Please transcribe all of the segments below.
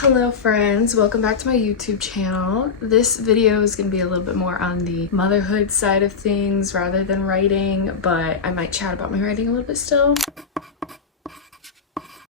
Hello friends, welcome back to my YouTube channel. This video is going to be a little bit more on the motherhood side of things rather than writing, but I might chat about my writing a little bit still.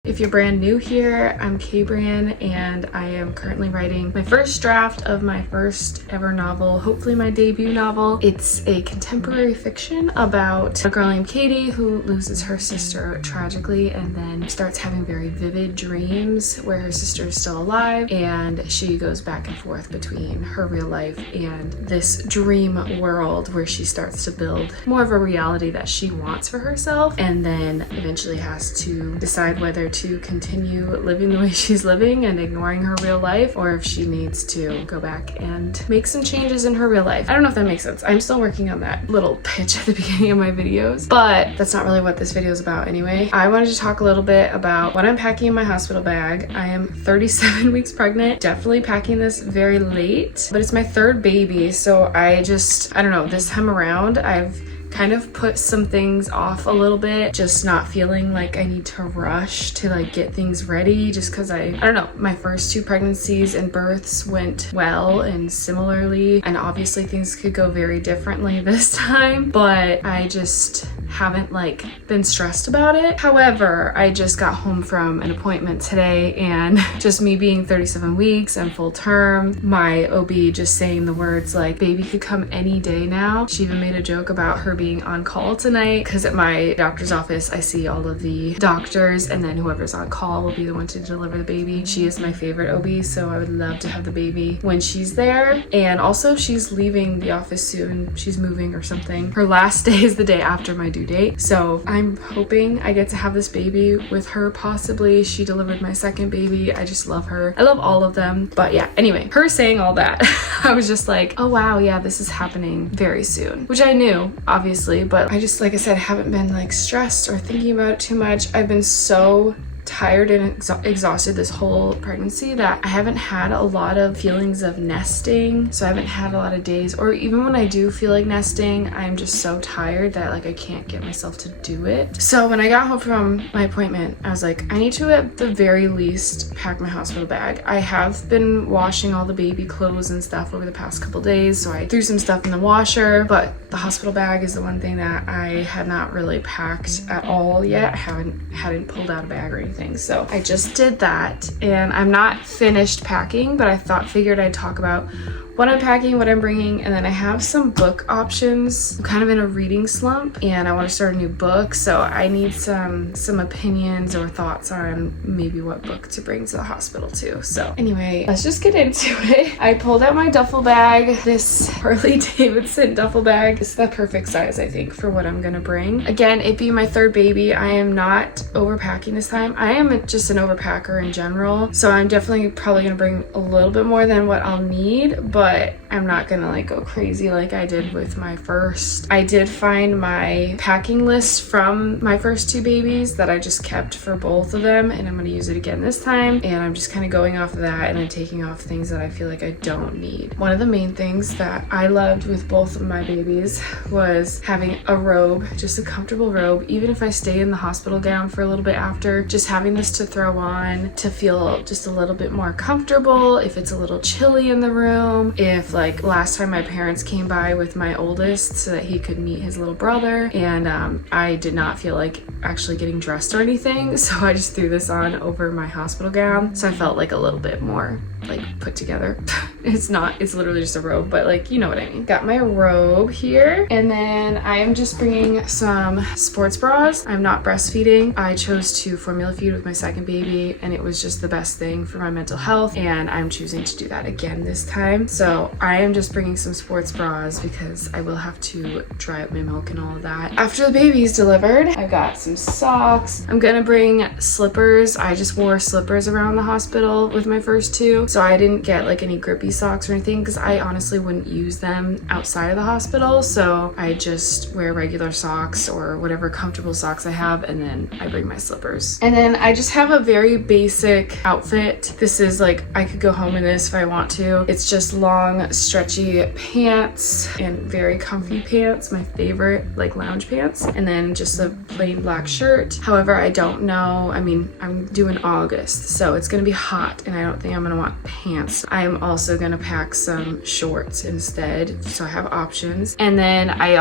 If you're brand new here, I'm Cabran and I am currently writing my first draft of my first ever novel, hopefully my debut novel. It's a contemporary fiction about a girl named Katie who loses her sister tragically and then starts having very vivid dreams where her sister is still alive, and she goes back and forth between her real life and this dream world where she starts to build more of a reality that she wants for herself, and then eventually has to decide whether to continue living the way she's living and ignoring her real life, or if she needs to go back and make some changes in her real life. I don't know if that makes sense. I'm still working on that little pitch at the beginning of my videos, but that's not really what this video is about anyway. I wanted to talk a little bit about what I'm packing in my hospital bag. I am 37 weeks pregnant, definitely packing this very late, but it's my third baby, so I don't know, this time around I've kind of put some things off a little bit, just not feeling like I need to rush to like get things ready, just because I don't know, my first two pregnancies and births went well and similarly, and obviously things could go very differently this time, but I just haven't like been stressed about it. However, I just got home from an appointment today, and just me being 37 weeks and full term, my OB just saying the words like baby could come any day now. She even made a joke about her being on call tonight, because at my doctor's office I see all of the doctors, and then whoever's on call will be the one to deliver the baby. She is my favorite OB, so I would love to have the baby when she's there. And also she's leaving the office soon, she's moving or something. Her last day is the day after my due date, so I'm hoping I get to have this baby with her possibly. She delivered my second baby. I just love her. I love all of them. But yeah, anyway, her saying all that I was just like, oh wow, yeah, this is happening very soon, which I knew obviously, but I just, like I said, haven't been like stressed or thinking about it too much. I've been so tired and exhausted this whole pregnancy that I haven't had a lot of feelings of nesting. So I haven't had a lot of days, or even when I do feel like nesting, I'm just so tired that like I can't get myself to do it. So when I got home from my appointment, I was like, I need to at the very least pack my hospital bag. I have been washing all the baby clothes and stuff over the past couple days, so I threw some stuff in the washer, but the hospital bag is the one thing that I had not really packed at all yet. I hadn't pulled out a bag or anything. So I just did that, and I'm not finished packing, but I figured I'd talk about what I'm packing, what I'm bringing, and then I have some book options. I'm kind of in a reading slump and I want to start a new book, so I need some opinions or thoughts on maybe what book to bring to the hospital too. So anyway, let's just get into it. I pulled out my duffel bag, this Harley Davidson duffel bag. It's the perfect size, I think, for what I'm gonna bring. Again, it being my third baby, I am not overpacking this time. I am just an overpacker in general, so I'm definitely probably gonna bring a little bit more than what I'll need, but I'm not gonna like go crazy like I did with my first. I did find my packing list from my first two babies that I just kept for both of them, and I'm gonna use it again this time, and I'm just kind of going off of that and then taking off things that I feel like I don't need. One of the main things that I loved with both of my babies was having a robe, just a comfortable robe, even if I stay in the hospital gown for a little bit after, just having this to throw on to feel just a little bit more comfortable if it's a little chilly in the room. If like last time my parents came by with my oldest so that he could meet his little brother, and I did not feel like actually getting dressed or anything, so I just threw this on over my hospital gown, so I felt like a little bit more like put together. It's literally just a robe, but like, you know what I mean. Got my robe here, and then I am just bringing some sports bras. I'm not breastfeeding. I chose to formula feed with my second baby, and it was just the best thing for my mental health, and I'm choosing to do that again this time. So I am just bringing some sports bras because I will have to dry up my milk and all of that after the baby's delivered. I've got some socks. I'm gonna bring slippers. I just wore slippers around the hospital with my first two, so I didn't get like any grippy socks or anything because I honestly wouldn't use them outside of the hospital, so I just wear regular socks or whatever comfortable socks I have, and then I bring my slippers. And then I just have a very basic outfit. This is like, I could go home in this if I want to. It's just long long stretchy pants and very comfy pants, my favorite, like lounge pants, and then just a plain black shirt. However, I don't know, I mean, I'm due in August, so it's gonna be hot and I don't think I'm gonna want pants. I am also gonna pack some shorts instead, so I have options. And then I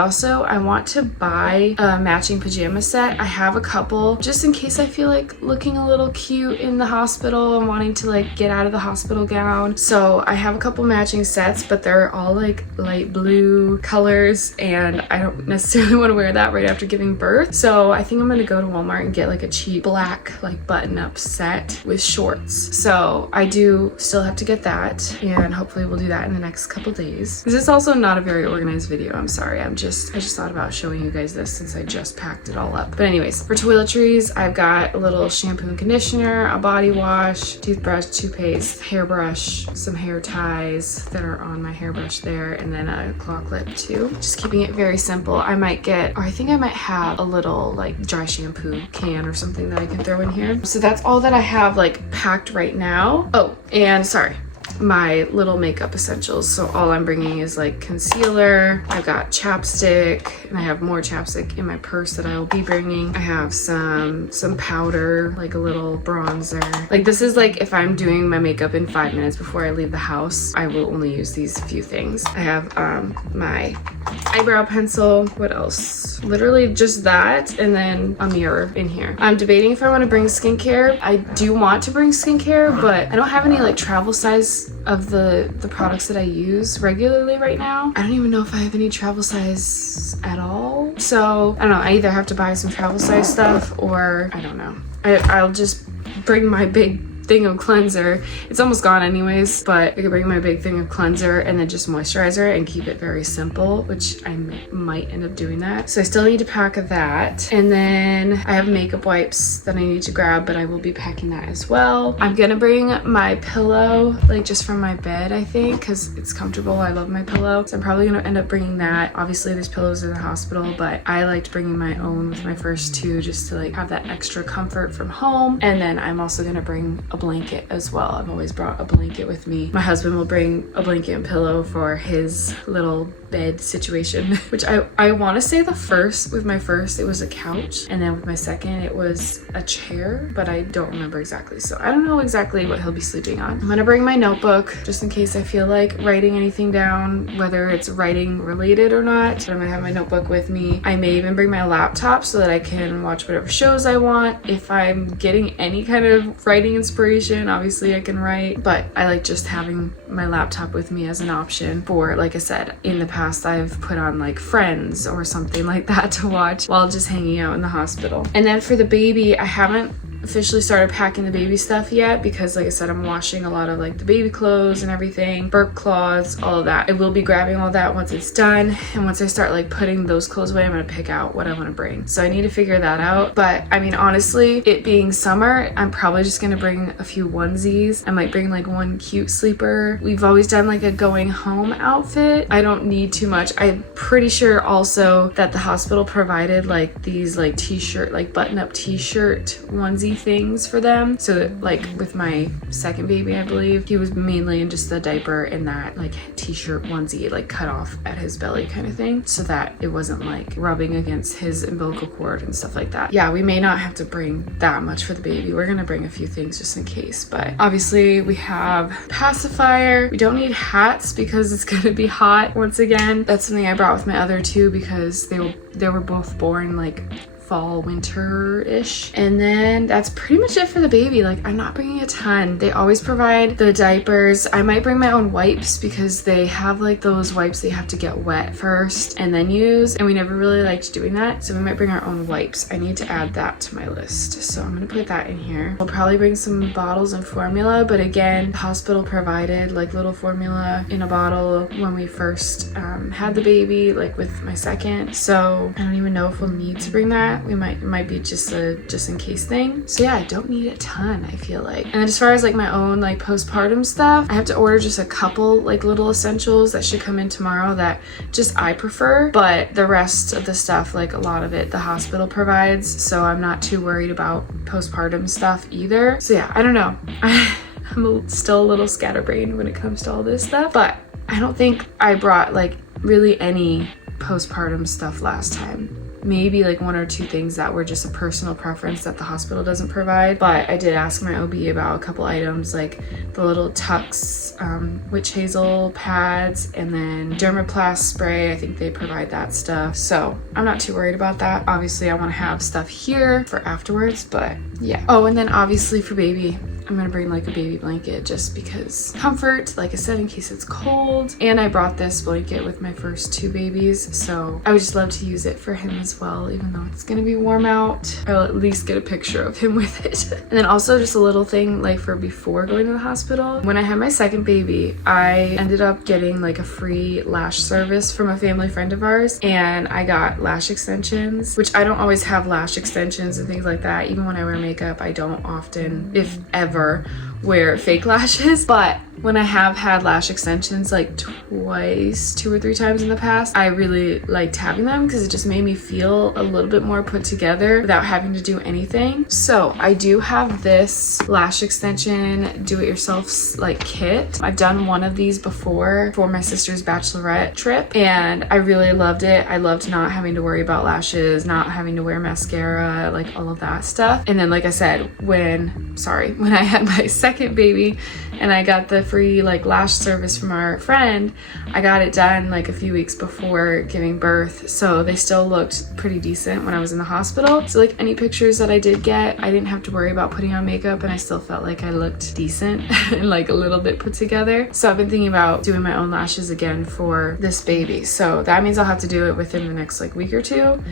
want to buy a matching pajama set. I have a couple just in case I feel like looking a little cute in the hospital and wanting to like get out of the hospital gown. So I have a couple matching sets, but they're all like light blue colors and I don't necessarily want to wear that right after giving birth. So I think I'm gonna go to Walmart and get like a cheap black like button-up set with shorts. So I do still have to get that, and hopefully we'll do that in the next couple days. This is also not a very organized video, I'm sorry. I just thought about showing you guys this since I just packed it all up. But anyways, for toiletries, I've got a little shampoo and conditioner, a body wash, toothbrush, toothpaste, hairbrush, some hair ties that are on my hairbrush there, and then a claw clip too. Just keeping it very simple. I might get, or I think I might have a little like dry shampoo can or something that I can throw in here. So that's all that I have like packed right now. Oh, and sorry, my little makeup essentials. So all I'm bringing is like concealer, I've got chapstick, and I have more chapstick in my purse that I will be bringing. I have some powder, like a little bronzer. Like this is like if I'm doing my makeup in 5 minutes before I leave the house, I will only use these few things. I have my eyebrow pencil. What else? Literally just that, and then a mirror in here. I'm debating if I want to bring skincare. I do want to bring skincare, but I don't have any like travel size of the products that I use regularly right now. I don't even know if I have any travel size at all. So I don't know, I either have to buy some travel size stuff or I don't know. I'll just bring my big thing of cleanser. It's almost gone anyways, but I could bring my big thing of cleanser and then just moisturizer and keep it very simple, which I might end up doing that. So I still need to pack that. And then I have makeup wipes that I need to grab, but I will be packing that as well. I'm gonna bring my pillow, like just from my bed, I think, because it's comfortable. I love my pillow. So I'm probably gonna end up bringing that. Obviously there's pillows in the hospital, but I liked bringing my own with my first two just to like have that extra comfort from home. And then I'm also gonna bring a blanket as well. I've always brought a blanket with me. My husband will bring a blanket and pillow for his little bed situation, which I want to say with my first it was a couch, and then with my second it was a chair, but I don't remember exactly, so I don't know exactly what he'll be sleeping on. I'm gonna bring my notebook just in case I feel like writing anything down, whether it's writing related or not, but I'm gonna have my notebook with me. I may even bring my laptop so that I can watch whatever shows I want. If I'm getting any kind of writing inspiration, obviously I can write, but I like just having my laptop with me as an option for, like I said, in the past I've put on like Friends or something like that to watch while just hanging out in the hospital. And then for the baby, I haven't officially started packing the baby stuff yet because, like I said, I'm washing a lot of like the baby clothes and everything, burp cloths, all of that. I will be grabbing all that once it's done, and once I start like putting those clothes away, I'm gonna pick out what I want to bring. So I need to figure that out. But I mean, honestly, it being summer, I'm probably just gonna bring a few onesies. I might bring like one cute sleeper. We've always done like a going home outfit. I don't need too much. I'm pretty sure also that the hospital provided like these like t-shirt, like button-up t-shirt onesie things for them. So that, like with my second baby, I believe he was mainly in just the diaper and that like t-shirt onesie like cut off at his belly kind of thing, so that it wasn't like rubbing against his umbilical cord and stuff like that. Yeah, we may not have to bring that much for the baby. We're gonna bring a few things just in case, but obviously we have pacifier. We don't need hats because it's gonna be hot once again. That's something I brought with my other two because they were both born like fall, winter-ish. And then that's pretty much it for the baby. Like, I'm not bringing a ton. They always provide the diapers. I might bring my own wipes because they have like those wipes that you have to get wet first and then use, and we never really liked doing that, so we might bring our own wipes. I need to add that to my list, so I'm gonna put that in here. I'll probably bring some bottles and formula, but again, the hospital provided like little formula in a bottle when we first had the baby, like with my second, so I don't even know if we'll need to bring that. It might be just a just in case thing. So yeah, I don't need a ton, I feel like. And then as far as like my own like postpartum stuff, I have to order just a couple like little essentials that should come in tomorrow that just I prefer, but the rest of the stuff, like a lot of it, the hospital provides, so I'm not too worried about postpartum stuff either. So yeah, I don't know. I'm still a little scatterbrained when it comes to all this stuff, but I don't think I brought like really any postpartum stuff last time. Maybe like 1 or 2 things that were just a personal preference that the hospital doesn't provide. But I did ask my OB about a couple items like the little Tux witch hazel pads and then Dermaplast spray. I think they provide that stuff. So I'm not too worried about that. Obviously I want to have stuff here for afterwards, but yeah. Oh, and then obviously for baby, I'm gonna bring like a baby blanket just because comfort, like I said, in case it's cold. And I brought this blanket with my first 2 babies, so I would just love to use it for him as well, even though it's gonna be warm out. I'll at least get a picture of him with it. And then also just a little thing like for before going to the hospital. When I had my second baby, I ended up getting like a free lash service from a family friend of ours, and I got lash extensions, which I don't always have lash extensions and things like that. Even when I wear makeup, I don't often, if ever, wear fake lashes, but when I have had lash extensions like twice, 2 or 3 times in the past, I really liked having them because it just made me feel a little bit more put together without having to do anything. So I do have this lash extension do-it-yourself like kit. I've done one of these before for my sister's bachelorette trip and I really loved it. I loved not having to worry about lashes, not having to wear mascara, like all of that stuff. And then like I said, when I had my second baby and I got the free like lash service from our friend, I got it done like a few weeks before giving birth, so they still looked pretty decent when I was in the hospital. So like any pictures that I did get, I didn't have to worry about putting on makeup and I still felt like I looked decent and like a little bit put together. So I've been thinking about doing my own lashes again for this baby, so that means I'll have to do it within the next like week or 2.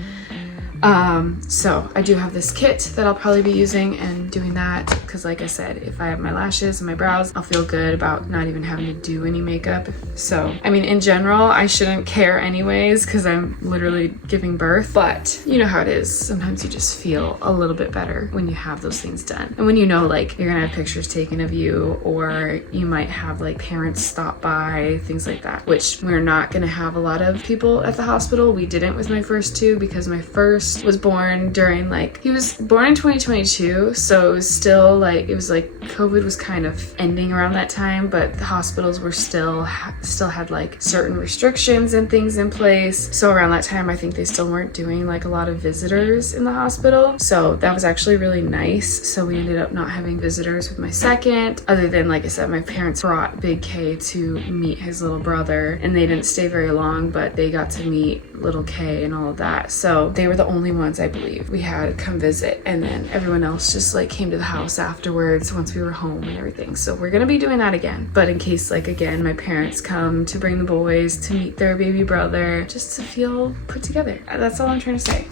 So I do have this kit that I'll probably be using and doing that because like I said, if I have my lashes and my brows, I'll feel good about not even having to do any makeup. So I mean, in general, I shouldn't care anyways because I'm literally giving birth, but you know how it is. Sometimes you just feel a little bit better when you have those things done. And when you know like you're gonna have pictures taken of you, or you might have like parents stop by, things like that, which we're not gonna have a lot of people at the hospital. We didn't with my first 2 because my first was born during like, he was born in 2022, so it was still like, it was like COVID was kind of ending around that time, but the hospitals were still had like certain restrictions and things in place. So around that time, I think they still weren't doing like a lot of visitors in the hospital. So that was actually really nice. So we ended up not having visitors with my second, other than like I said, my parents brought Big K to meet his little brother and they didn't stay very long, but they got to meet little K and all of that. So they were the only ones I believe we had come visit, and then everyone else just like came to the house afterwards once we were home and everything. So we're gonna be doing that again, but in case like again my parents come to bring the boys to meet their baby brother, just to feel put together. That's all I'm trying to say.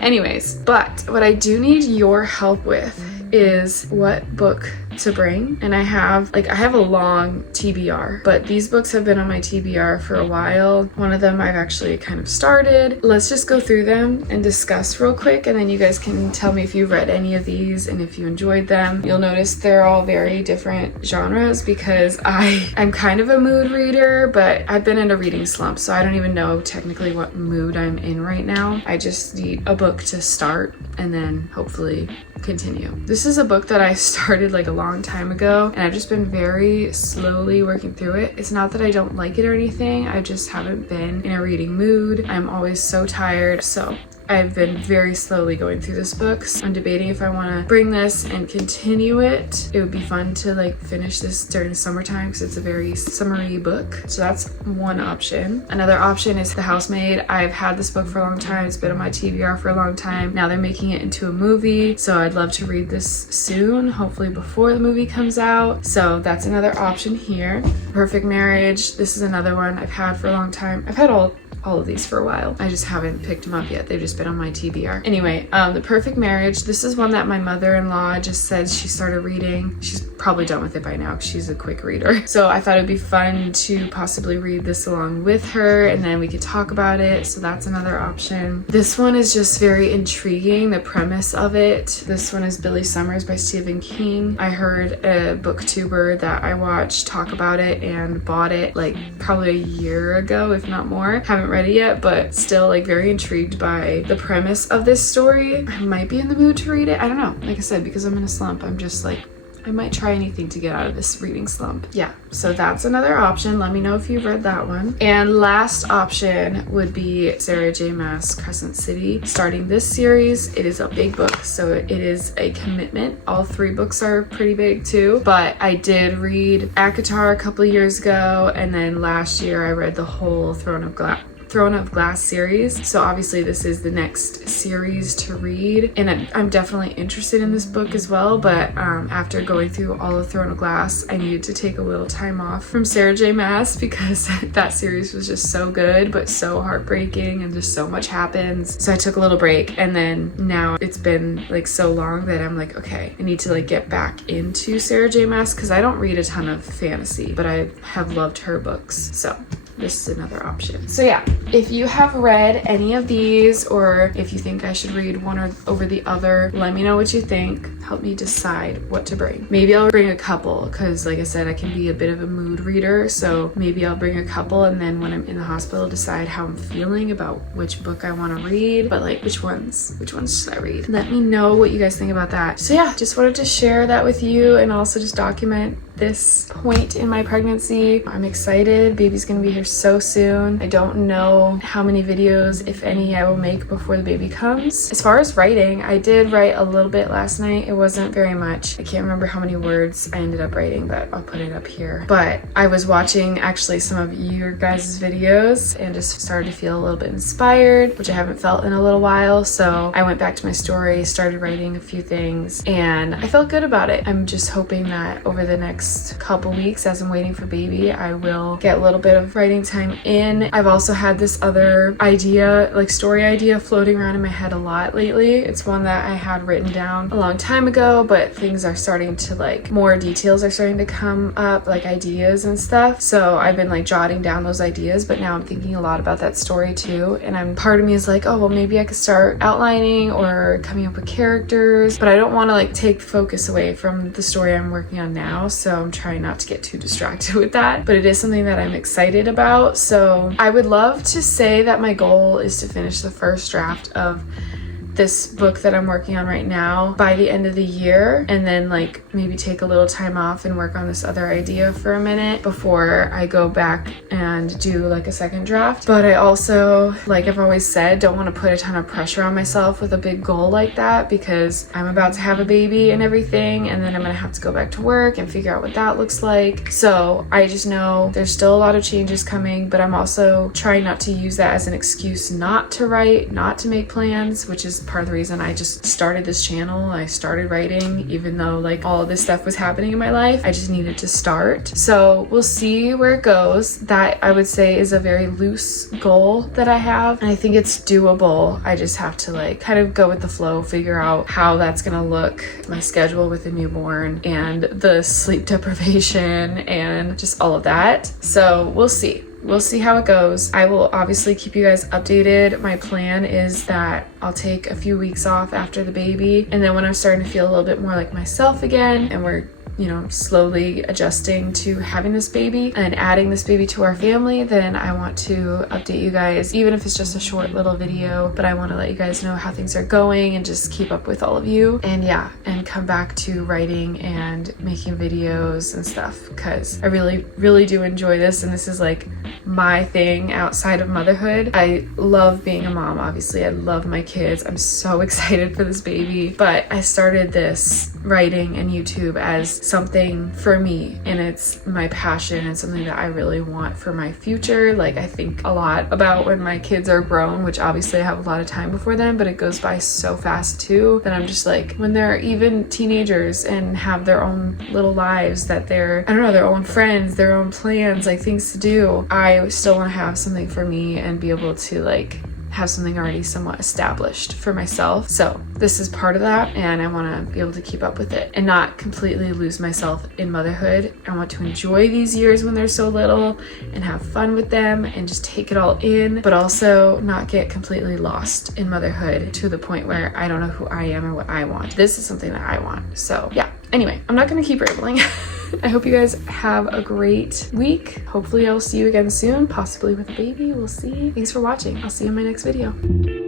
Anyways, but what I do need your help with is what book to bring. And I have a long TBR, but these books have been on my TBR for a while. One of them I've actually kind of started. Let's just go through them and discuss real quick, and then you guys can tell me if you've read any of these and if you enjoyed them. You'll notice they're all very different genres because I'm kind of a mood reader, but I've been in a reading slump, so I don't even know technically what mood I'm in right now. I just need a book to start and then hopefully continue. This is a book that I started like a long time ago, and I've just been very slowly working through it. It's not that I don't like it or anything, I just haven't been in a reading mood. I'm always so tired, so I've been very slowly going through this book. I'm debating if I want to bring this and continue it. It would be fun to like finish this during the summertime because it's a very summery book. So that's one option. Another option is The Housemaid. I've had this book for a long time. It's been on my TBR for a long time. Now they're making it into a movie, so I'd love to read this soon, hopefully before the movie comes out. So that's another option here. Perfect Marriage. This is another one I've had for a long time. I've had all of these for a while. I just haven't picked them up yet. They've just been on my TBR. Anyway, The Perfect Marriage. This is one that my mother-in-law just said she started reading. She's probably done with it by now because she's a quick reader. So I thought it'd be fun to possibly read this along with her and then we could talk about it. So that's another option. This one is just very intriguing, the premise of it. This one is Billy Summers by Stephen King. I heard a booktuber that I watched talk about it and bought it like probably a year ago, if not more. Haven't read it yet, but still like very intrigued by the premise of this story. I might be in the mood to read it. I don't know. Like I said, because I'm in a slump, I'm just like, I might try anything to get out of this reading slump. Yeah, so that's another option. Let me know if you've read that one. And last option would be Sarah J. Maas' Crescent City. Starting this series, it is a big book, so it is a commitment. All 3 books are pretty big too, but I did read ACOTAR a couple years ago, and then last year I read the whole Throne of Glass series. So obviously this is the next series to read, and I'm definitely interested in this book as well, but after going through all of Throne of Glass, I needed to take a little time off from Sarah J. Maas because that series was just so good but so heartbreaking and just so much happens. So I took a little break, and then now it's been like so long that I'm like, okay, I need to like get back into Sarah J. Maas because I don't read a ton of fantasy, but I have loved her books. So this is another option. So yeah, if you have read any of these, or if you think I should read one or over the other, let me know what you think. Help me decide what to bring. Maybe I'll bring a couple because like I said, I can be a bit of a mood reader. So maybe I'll bring a couple, and then when I'm in the hospital, decide how I'm feeling about which book I want to read. But like, which ones should I read? Let me know what you guys think about that. So yeah, just wanted to share that with you and also just document this point in my pregnancy. I'm excited. Baby's gonna be here so soon. I don't know how many videos, if any, I will make before the baby comes. As far as writing, I did write a little bit last night. It wasn't very much. I can't remember how many words I ended up writing, but I'll put it up here. But I was watching actually some of your guys' videos and just started to feel a little bit inspired, which I haven't felt in a little while. So I went back to my story, started writing a few things, and I felt good about it. I'm just hoping that over the next couple weeks, as I'm waiting for baby, I will get a little bit of writing time in. I've also had this other idea, like story idea, floating around in my head a lot lately. It's one that I had written down a long time ago, but things are starting to like, more details are starting to come up, like ideas and stuff. So I've been like jotting down those ideas, but now I'm thinking a lot about that story too. And part of me is like, oh, well, maybe I could start outlining or coming up with characters, but I don't want to like take focus away from the story I'm working on now. So I'm trying not to get too distracted with that, but it is something that I'm excited about. So I would love to say that my goal is to finish the first draft of this book that I'm working on right now by the end of the year, and then like maybe take a little time off and work on this other idea for a minute before I go back and do like a second draft. But I also, like I've always said, don't want to put a ton of pressure on myself with a big goal like that, because I'm about to have a baby and everything, and then I'm gonna have to go back to work and figure out what that looks like. So I just know there's still a lot of changes coming, but I'm also trying not to use that as an excuse not to write, not to make plans, which is part of the reason I just started this channel. I started writing even though like all of this stuff was happening in my life. I just needed to start. So we'll see where it goes. That I would say is a very loose goal that I have, and I think it's doable. I just have to like kind of go with the flow, figure out how that's gonna look, my schedule with a newborn and the sleep deprivation and just all of that. So we'll see. We'll see how it goes. I will obviously keep you guys updated. My plan is that I'll take a few weeks off after the baby, and then when I'm starting to feel a little bit more like myself again, and we're slowly adjusting to having this baby and adding this baby to our family, then I want to update you guys, even if it's just a short little video, but I want to let you guys know how things are going and just keep up with all of you. And yeah, and come back to writing and making videos and stuff, because I really do enjoy this, and this is like my thing outside of motherhood. I love being a mom, obviously. I love my kids. I'm so excited for this baby, but I started this writing and YouTube as something for me, and it's my passion and something that I really want for my future. Like, I think a lot about when my kids are grown, which obviously I have a lot of time before them, but it goes by so fast too, that I'm just like, when they're even teenagers and have their own little lives, that they're, I don't know, their own friends, their own plans, like things to do, I still want to have something for me and be able to like have something already somewhat established for myself. So this is part of that, and I want to be able to keep up with it and not completely lose myself in motherhood. I want to enjoy these years when they're so little and have fun with them and just take it all in, but also not get completely lost in motherhood to the point where I don't know who I am or what I want. This is something that I want. So yeah, anyway, I'm not going to keep rambling. I hope you guys have a great week. Hopefully I'll see you again soon, possibly with a baby. We'll see. Thanks for watching. I'll see you in my next video.